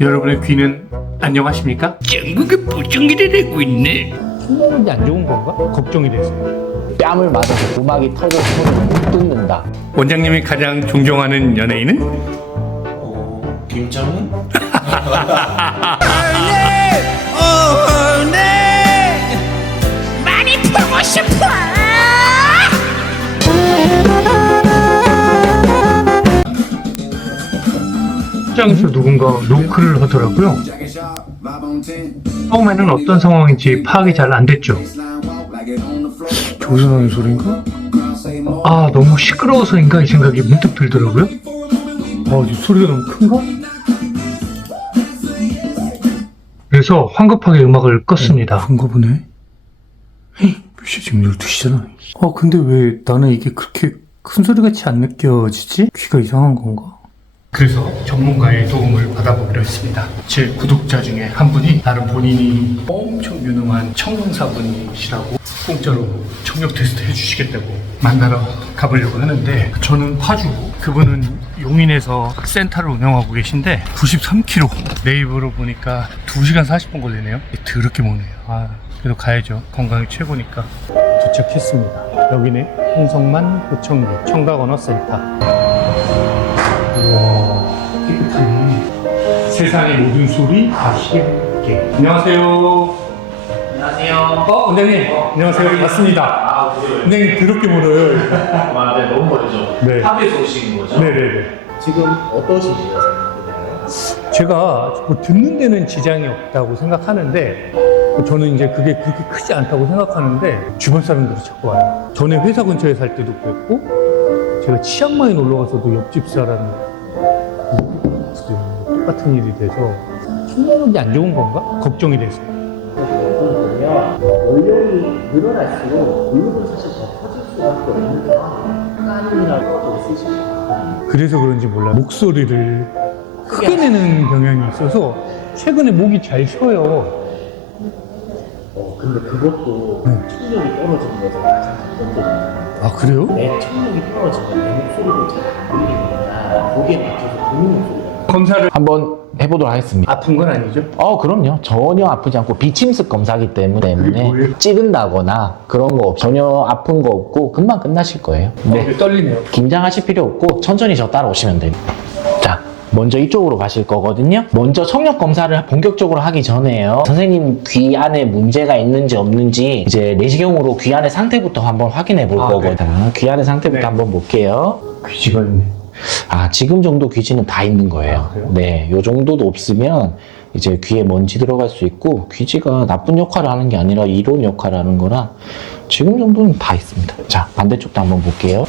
여러분의 귀는 안녕하십니까? 전국에 보청기를 내고 있네. 충격이 안 좋은 건가? 걱정이 돼서. 뺨을 맞아서 고막이 터져서 소리를 못 듣는다. 원장님이 가장 존경하는 연예인은? 김정은? 많이 보고 싶어. 현장에서 누군가 노크를 하더라고요. 처음에는 어떤 상황인지 파악이 잘 안 됐죠. 조용한 소리인가? 아, 너무 시끄러워서인가 이 생각이 문득 들더라고요. 이 소리가 너무 큰가? 그래서 황급하게 음악을 껐습니다. 큰가 보네. 몇 시 지금 12시잖아. 근데 왜 나는 이게 그렇게 큰 소리 같이 안 느껴지지? 귀가 이상한 건가? 그래서 전문가의 도움을 받아보기로 했습니다. 제 구독자 중에 한 분이 다른 본인이 엄청 유능한 청룡사분이시라고 공짜로 청력 테스트 해주시겠다고 만나러 가보려고 하는데, 저는 파주고 그분은 용인에서 센터를 운영하고 계신데 93km, 네이버로 보니까 2시간 40분 걸리네요. 더럽게 머네요. 그래도 가야죠. 건강이 최고니까. 도착했습니다. 여기는 홍성만 보청기 청각언어센터. 우와, 깨끗하네. 세상의 모든 소리 다시 함께. 안녕하세요. 안녕하세요. 원장님. 안녕하세요. 맞습니다. 그래요? 원장님 더럽게 멀어요. 네, 너무 멀죠. 네. 탑에서 오신 거죠? 네네네. 지금 어떠신지요, 선생님? 제가 뭐 듣는 데는 지장이 없다고 생각하는데, 저는 이제 그게 그렇게 크지 않다고 생각하는데 주변 사람들이 자꾸 와요. 전에 회사 근처에 살 때도 그랬고, 제가 치앙마이 놀러 가서도 옆집 사람 똑같은 일이 돼서 충격이 안 좋은 건가? 걱정이 돼서. 보면 원료이 늘어날수록 볼륨은 사실 더 커질 수밖에 없는 상황이에요. 깐이라고 쓰실 거예요. 그래서 그런지 몰라요. 목소리를 크게 내는 경향이 있어서 최근에 목이 잘 쉬어요. 근데 그것도 네. 청력이 떨어지는 것에 가장 먼저 그래요? 내 청력이 떨어지면 내 목소리를 잘 안 들리니까 거기에 맞춰서 듣는 목소리가 검사를 한번 해보도록 하겠습니다. 아픈 건 아니죠? 그럼요. 전혀 아프지 않고 비침습 검사기 그게 때문에 뭐예요? 찌른다거나 그런 거 전혀 아픈 거 없고 금방 끝나실 거예요. 네. 떨리네요. 긴장하실 필요 없고 천천히 저 따라오시면 됩니다. 자, 먼저 이쪽으로 가실 거거든요. 먼저 청력 검사를 본격적으로 하기 전에요, 선생님 귀 안에 문제가 있는지 없는지 이제 내시경으로 귀 안의 상태부터 한번 확인해 볼 거거든요. 네. 귀 안의 상태부터 네. 한번 볼게요. 귀지가 있네. 지금 정도 귀지는 다 있는 거예요. 그래요? 네, 요 정도도 없으면 이제 귀에 먼지 들어갈 수 있고, 귀지가 나쁜 역할을 하는 게 아니라 이로운 역할을 하는 거라 지금 정도는 다 있습니다. 자, 반대쪽도 한번 볼게요.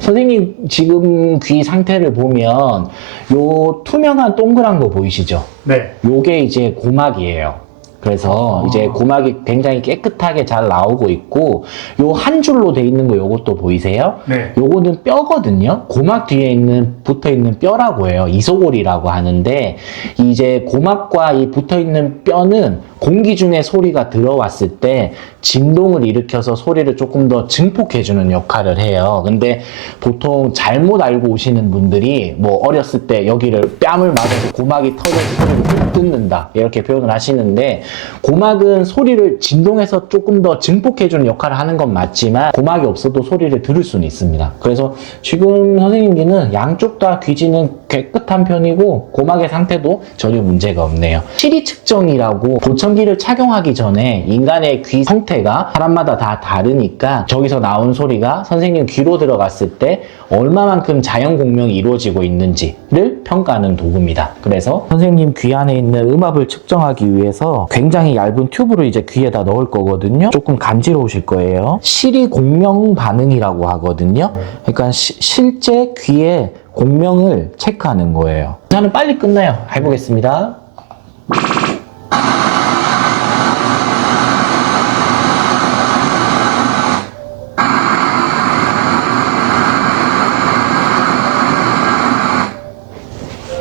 선생님 지금 귀 상태를 보면 요 투명한 동그란 거 보이시죠? 네. 요게 이제 고막이에요. 그래서 이제 고막이 굉장히 깨끗하게 잘 나오고 있고, 요 한 줄로 돼 있는 거 요것도 보이세요? 네. 요거는 뼈거든요. 고막 뒤에 붙어 있는 뼈라고 해요. 이소골이라고 하는데, 이제 고막과 이 붙어 있는 뼈는 공기 중에 소리가 들어왔을 때 진동을 일으켜서 소리를 조금 더 증폭해주는 역할을 해요. 근데 보통 잘못 알고 오시는 분들이 뭐 어렸을 때 여기를 뺨을 맞아서 고막이 터져서 소리를 못 듣는다 이렇게 표현을 하시는데, 고막은 소리를 진동해서 조금 더 증폭해주는 역할을 하는 건 맞지만 고막이 없어도 소리를 들을 수는 있습니다. 그래서 지금 선생님 귀는 양쪽 다 귀지는 깨끗한 편이고 고막의 상태도 전혀 문제가 없네요. 시리 측정이라고 보청기를 착용하기 전에 인간의 귀 상태가 사람마다 다 다르니까 저기서 나온 소리가 선생님 귀로 들어갔을 때 얼마만큼 자연 공명이 이루어지고 있는지를 평가하는 도구입니다. 그래서 선생님 귀 안에 있는 음압을 측정하기 위해서 굉장히 얇은 튜브를 이제 귀에다 넣을 거거든요. 조금 간지러우실 거예요. 시리 공명 반응이라고 하거든요. 그러니까 실제 귀의 공명을 체크하는 거예요. 저는 빨리 끝나요. 해보겠습니다.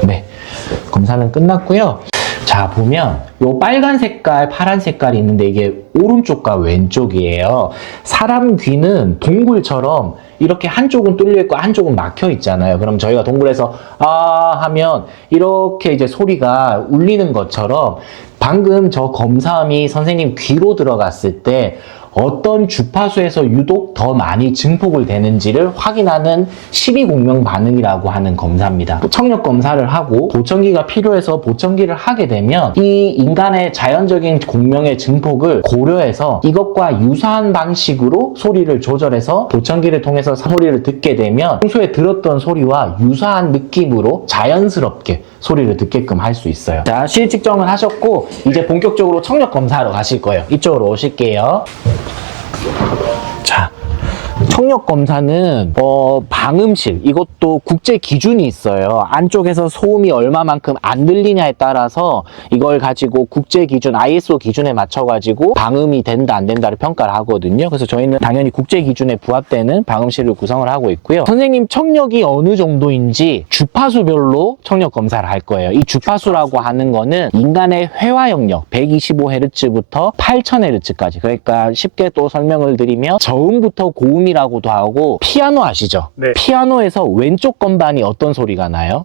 네, 검사는 끝났고요. 자, 자, 보면 요 빨간 색깔, 파란 색깔이 있는데 이게 오른쪽과 왼쪽이에요. 사람 귀는 동굴처럼 이렇게 한쪽은 뚫려 있고 한쪽은 막혀 있잖아요. 그럼 저희가 동굴에서 아 하면 이렇게 이제 소리가 울리는 것처럼 방금 저 검사음이 선생님 귀로 들어갔을 때 어떤 주파수에서 유독 더 많이 증폭을 되는지를 확인하는 12공명 반응이라고 하는 검사입니다. 청력 검사를 하고 보청기가 필요해서 보청기를 하게 되면 이 인간의 자연적인 공명의 증폭을 고려해서 이것과 유사한 방식으로 소리를 조절해서 보청기를 통해서 소리를 듣게 되면 평소에 들었던 소리와 유사한 느낌으로 자연스럽게 소리를 듣게끔 할 수 있어요. 자, 실 측정을 하셨고 이제 본격적으로 청력 검사하러 가실 거예요. 이쪽으로 오실게요. 자, 청력 검사는 방음실, 이것도 국제 기준이 있어요. 안쪽에서 소음이 얼마만큼 안 들리냐에 따라서 이걸 가지고 국제 기준, ISO 기준에 맞춰 가지고 방음이 된다 안 된다를 평가를 하거든요. 그래서 저희는 당연히 국제 기준에 부합되는 방음실을 구성을 하고 있고요. 선생님 청력이 어느 정도인지 주파수별로 청력 검사를 할 거예요. 이 주파수라고 하는 거는 인간의 회화 영역 125Hz부터 8000Hz까지, 그러니까 쉽게 또 설명을 드리면 저음부터 고음이라고도 하고, 피아노 아시죠? 네. 피아노에서 왼쪽 건반이 어떤 소리가 나요?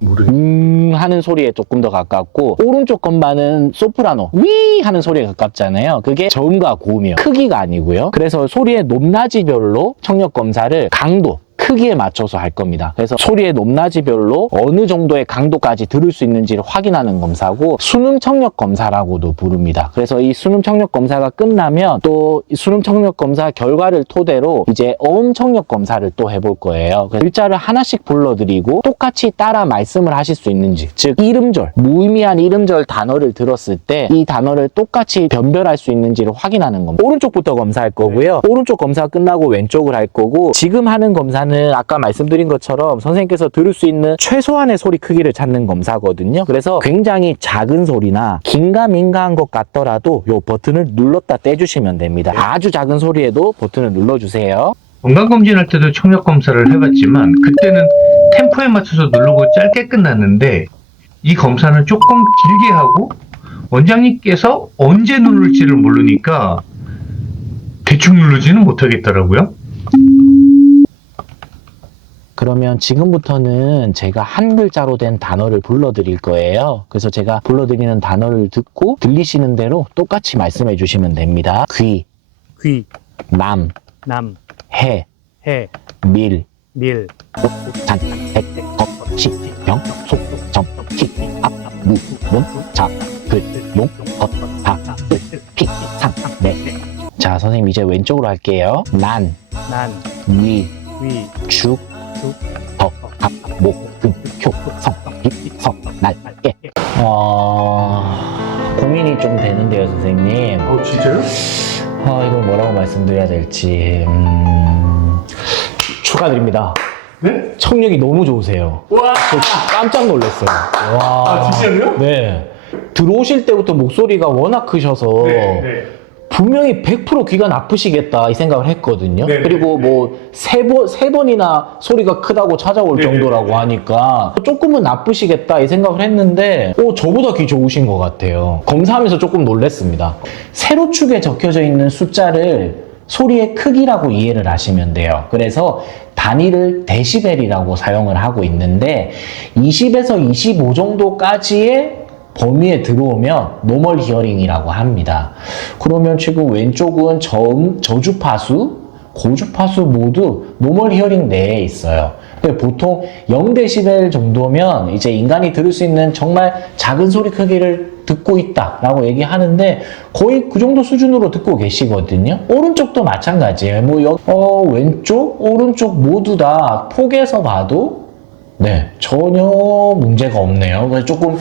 하는 소리에 조금 더 가깝고, 오른쪽 건반은 소프라노 위 하는 소리에 가깝잖아요. 그게 저음과 고음이에요. 크기가 아니고요. 그래서 소리의 높낮이별로 청력 검사를 강도, 크기에 맞춰서 할 겁니다. 그래서 소리의 높낮이별로 어느 정도의 강도까지 들을 수 있는지를 확인하는 검사고, 수능 청력 검사라고도 부릅니다. 그래서 이 수능 청력 검사가 끝나면 또 수능 청력 검사 결과를 토대로 이제 어음 청력 검사를 또 해볼 거예요. 그래서 글자를 하나씩 불러드리고 똑같이 따라 말씀을 하실 수 있는지, 즉 이름절, 무의미한 이름절 단어를 들었을 때 이 단어를 똑같이 변별할 수 있는지를 확인하는 겁니다. 오른쪽부터 검사할 거고요. 오른쪽 검사 끝나고 왼쪽을 할 거고, 지금 하는 검사는 아까 말씀드린 것처럼 선생님께서 들을 수 있는 최소한의 소리 크기를 찾는 검사거든요. 그래서 굉장히 작은 소리나 긴가민가한 것 같더라도 이 버튼을 눌렀다 떼주시면 됩니다. 아주 작은 소리에도 버튼을 눌러주세요. 건강검진할 때도 청력검사를 해봤지만 그때는 템포에 맞춰서 누르고 짧게 끝났는데, 이 검사는 조금 길게 하고 원장님께서 언제 누를지를 모르니까 대충 누르지는 못하겠더라고요. 그러면 지금부터는 제가 한 글자로 된 단어를 불러드릴 거예요. 그래서 제가 불러드리는 단어를 듣고 들리시는 대로 똑같이 말씀해 주시면 됩니다. 귀, 귀, 남, 남, 해, 해, 밀, 밀, 잔, 백, 거, 시, 병, 소, 점, 히, 앞, 무, 몸, 자, 글, 용, 덧, 다, 피, 상, 내. 자, 선생님 이제 왼쪽으로 할게요. 난, 난, 위, 위, 죽, 더, 앞, 목, 금, 효, 성, 비, 성, 날, 깨. 고민이 좀 되는데요, 선생님. 진짜요? 이걸 뭐라고 말씀드려야 될지. 축하드립니다. 네? 청력이 너무 좋으세요. 와! 저 깜짝 놀랐어요. 와. 진짜요? 네. 들어오실 때부터 목소리가 워낙 크셔서 분명히 100% 귀가 나쁘시겠다 이 생각을 했거든요. 네, 그리고 뭐 세 번이나 소리가 크다고 찾아올 정도라고 하니까 조금은 나쁘시겠다 이 생각을 했는데 저보다 귀 좋으신 것 같아요. 검사하면서 조금 놀랐습니다. 세로축에 적혀져 있는 숫자를 소리의 크기라고 이해를 하시면 돼요. 그래서 단위를 데시벨이라고 사용을 하고 있는데 20에서 25 정도까지의 범위에 들어오면 노멀 히어링이라고 합니다. 그러면 지금 왼쪽은 저음, 저주파수, 고주파수 모두 노멀 히어링 내에 있어요. 근데 보통 0데시벨 정도면 이제 인간이 들을 수 있는 정말 작은 소리 크기를 듣고 있다라고 얘기하는데 거의 그 정도 수준으로 듣고 계시거든요. 오른쪽도 마찬가지예요. 왼쪽, 오른쪽 모두 다 폭에서 봐도 전혀 문제가 없네요. 그래서 조금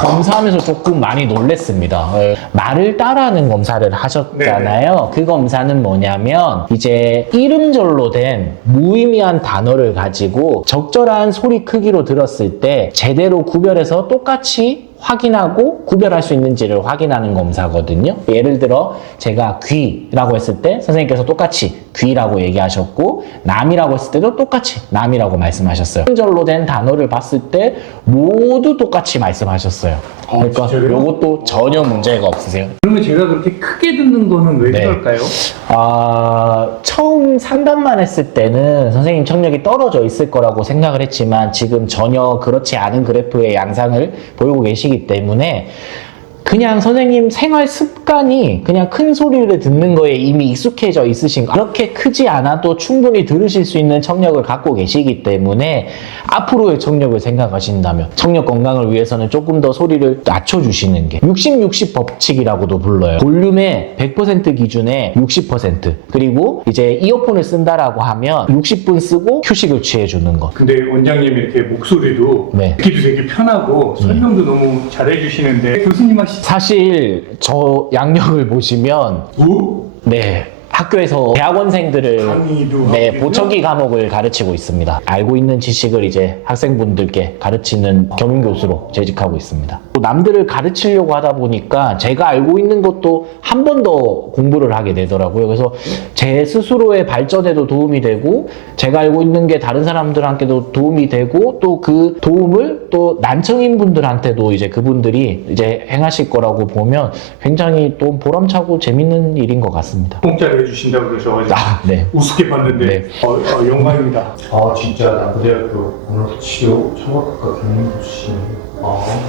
검사하면서 조금 많이 놀랬습니다. 말을 따라하는 검사를 하셨잖아요. 그 검사는 뭐냐면 이제 이름절로 된 무의미한 단어를 가지고 적절한 소리 크기로 들었을 때 제대로 구별해서 똑같이 확인하고 구별할 수 있는지를 확인하는 검사거든요. 예를 들어 제가 귀라고 했을 때 선생님께서 똑같이 귀라고 얘기하셨고 남이라고 했을 때도 똑같이 남이라고 말씀하셨어요. 한절로 된 단어를 봤을 때 모두 똑같이 말씀하셨어요. 그러니까 진짜요? 이것도 전혀 문제가 없으세요. 그러면 제가 그렇게 크게 듣는 거는 왜 네. 그럴까요? 처음 상담만 했을 때는 선생님 청력이 떨어져 있을 거라고 생각을 했지만 지금 전혀 그렇지 않은 그래프의 양상을 보이고 계시기 때문에 그냥 선생님 생활 습관이 그냥 큰 소리를 듣는 거에 이미 익숙해져 있으신 거. 그렇게 크지 않아도 충분히 들으실 수 있는 청력을 갖고 계시기 때문에 앞으로의 청력을 생각하신다면 청력 건강을 위해서는 조금 더 소리를 낮춰주시는 게 60-60 법칙이라고도 불러요. 볼륨의 100% 기준에 60% 그리고 이제 이어폰을 쓴다라고 하면 60분 쓰고 휴식을 취해주는 거. 근데 원장님 이렇게 목소리도 네. 듣기도 되게 편하고 설명도 너무 잘해주시는데 교수님 하시 사실 저 양력을 보시면 네 학교에서 대학원생들을 강의도 네 하고 보청기 과목을 가르치고 있습니다. 알고 있는 지식을 이제 학생분들께 가르치는 겸임 교수로 재직하고 있습니다. 또 남들을 가르치려고 하다 보니까 제가 알고 있는 것도 한 번 더 공부를 하게 되더라고요. 그래서 제 스스로의 발전에도 도움이 되고 제가 알고 있는 게 다른 사람들한테도 도움이 되고 또 그 도움을 또 난청인 분들한테도 이제 그분들이 이제 행하실 거라고 보면 굉장히 또 보람차고 재밌는 일인 것 같습니다. 공짜로 해주신다고 그러셔가지고 네. 우습게 봤는데 네. 영광입니다. 아 진짜 남부대학교 언어치료 청각학과 경영 교수시네요.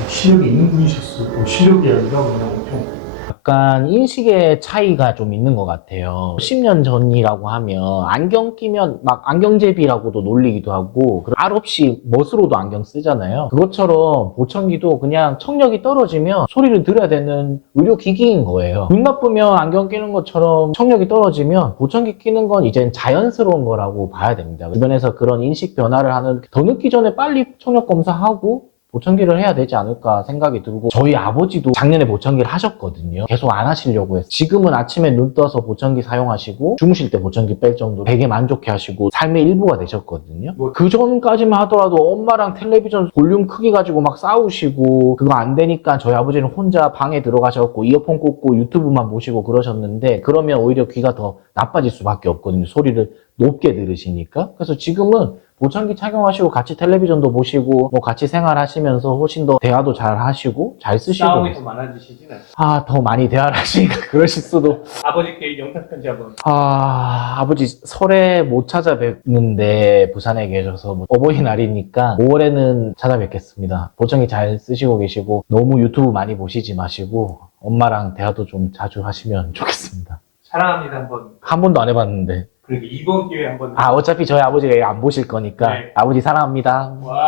실력이 있는 분이셨어요. 실력이 아니라 그냥 엄청 약간 인식의 차이가 좀 있는 것 같아요. 10년 전이라고 하면 안경 끼면 막 안경제비라고도 놀리기도 하고 알 없이 멋으로도 안경 쓰잖아요. 그것처럼 보청기도 그냥 청력이 떨어지면 소리를 들어야 되는 의료기기인 거예요. 눈 나쁘면 안경 끼는 것처럼 청력이 떨어지면 보청기 끼는 건 이젠 자연스러운 거라고 봐야 됩니다. 주변에서 그런 인식 변화를 하는 더 늦기 전에 빨리 청력 검사하고 보청기를 해야 되지 않을까 생각이 들고 저희 아버지도 작년에 보청기를 하셨거든요. 계속 안 하시려고 했어요. 지금은 아침에 눈 떠서 보청기 사용하시고 주무실 때 보청기 뺄 정도로 되게 만족해 하시고 삶의 일부가 되셨거든요. 그 전까지만 하더라도 엄마랑 텔레비전 볼륨 크기 가지고 막 싸우시고 그거 안 되니까 저희 아버지는 혼자 방에 들어가셔갖고 이어폰 꽂고 유튜브만 보시고 그러셨는데 그러면 오히려 귀가 더 나빠질 수밖에 없거든요. 소리를 높게 들으시니까. 그래서 지금은 보청기 착용하시고 같이 텔레비전도 보시고 뭐 같이 생활하시면서 훨씬 더 대화도 잘 하시고 잘 쓰시고 싸움이 더 많아지시진 않아요. 더 많이 대화를 하시니까 그러실 수도. 아버지께 영상 편지 한번. 아버지 설에 못 찾아뵙는데 부산에 계셔서 뭐 어버이날이니까 5월에는 찾아뵙겠습니다. 보청기 잘 쓰시고 계시고 너무 유튜브 많이 보시지 마시고 엄마랑 대화도 좀 자주 하시면 좋겠습니다. 사랑합니다 한번. 한 번도 안 해봤는데. 그리고 이번 기회에 한번. 어차피 저희 아버지가 안 보실 거니까 네. 아버지 사랑합니다. 와.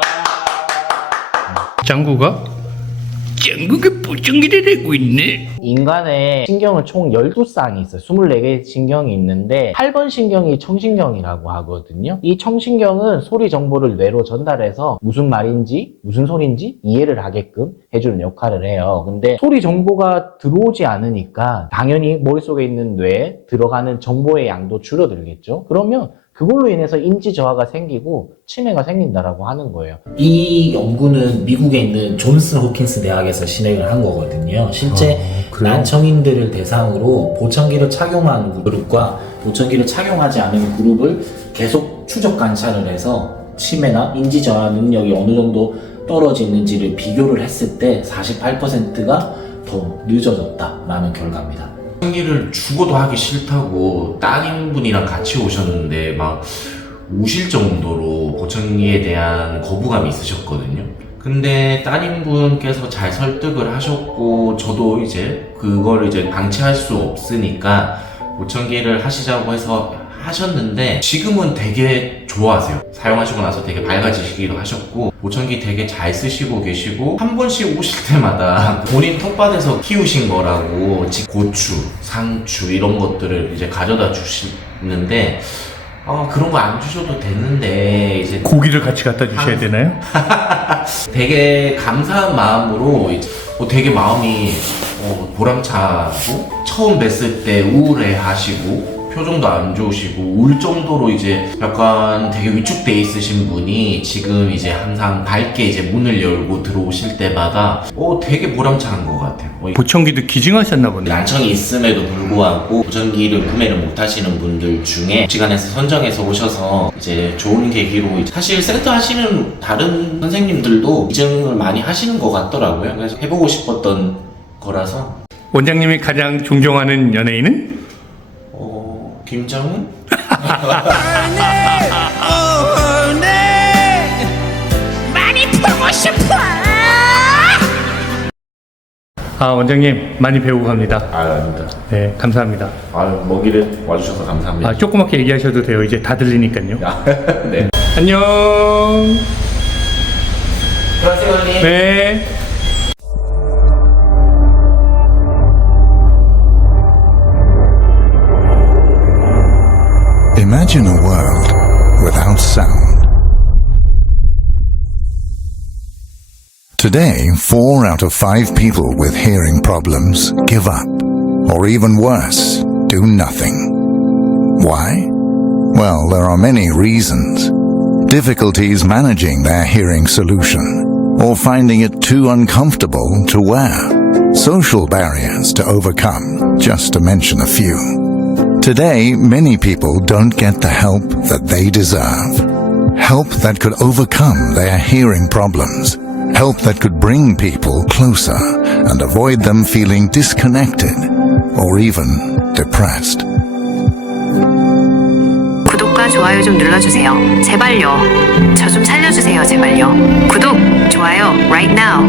짱구가 보청기를 내고 있네. 인간의 신경은 총 12쌍이 있어요. 24개의 신경이 있는데 8번 신경이 청신경이라고 하거든요. 이 청신경은 소리 정보를 뇌로 전달해서 무슨 말인지 무슨 소리인지 이해를 하게끔 해주는 역할을 해요. 근데 소리 정보가 들어오지 않으니까 당연히 머릿속에 있는 뇌에 들어가는 정보의 양도 줄어들겠죠. 그러면 그걸로 인해서 인지 저하가 생기고 치매가 생긴다라고 하는 거예요. 이 연구는 미국에 있는 존스 호킨스 대학에서 진행을 한 거거든요. 실제 난청인들을 대상으로 보청기를 착용한 그룹과 보청기를 착용하지 않은 그룹을 계속 추적 관찰을 해서 치매나 인지 저하 능력이 어느 정도 떨어지는지를 비교를 했을 때 48%가 더 늦어졌다라는 결과입니다. 보청기를 죽어도 하기 싫다고 따님분이랑 같이 오셨는데 막 우실 정도로 보청기에 대한 거부감이 있으셨거든요. 근데 따님분께서 잘 설득을 하셨고 저도 이제 그걸 이제 방치할 수 없으니까 보청기를 하시자고 해서 하셨는데 지금은 되게 좋아하세요. 사용하시고 나서 되게 밝아지시기도 하셨고 보청기 되게 잘 쓰시고 계시고 한 번씩 오실 때마다 본인 텃밭에서 키우신 거라고 고추, 상추 이런 것들을 이제 가져다 주시는데 그런 거 안 주셔도 되는데 이제 고기를 같이 갖다 주셔야 되나요? 되게 감사한 마음으로 되게 마음이 보람차고 처음 뵀을 때 우울해 하시고 표정도 안 좋으시고 울 정도로 이제 약간 되게 위축돼 있으신 분이 지금 이제 항상 밝게 이제 문을 열고 들어오실 때마다 되게 보람찬 것 같아요. 보청기도 기증하셨나 보네. 난청이 있음에도 불구하고 보청기를 구매를 못 하시는 분들 중에 시간에서 선정해서 오셔서 이제 좋은 계기로 사실 센터 하시는 다른 선생님들도 기증을 많이 하시는 것 같더라고요. 그래서 해보고 싶었던 거라서. 원장님이 가장 존경하는 연예인은? 김정은? 많이 보고 싶어. 원장님 많이 배우고 갑니다. 아닙니다. 네, 감사합니다. 먼 길에 와주셔서 감사합니다. 조그맣게 얘기하셔도 돼요. 이제 다 들리니까요. 네. 안녕. 들어가세요, 원님. 네. Imagine a world without sound. Today, 4 out of 5 people with hearing problems give up, or even worse, do nothing. Why? Well, there are many reasons. Difficulties managing their hearing solution, or finding it too uncomfortable to wear. Social barriers to overcome, just to mention a few. Today, many people don't get the help that they deserve. Help that could overcome their hearing problems. Help that could bring people closer and avoid them feeling disconnected or even depressed. 구독과 좋아요 좀 눌러주세요. 제발요. 저 좀 살려주세요. 제발요. 구독, 좋아요, right now.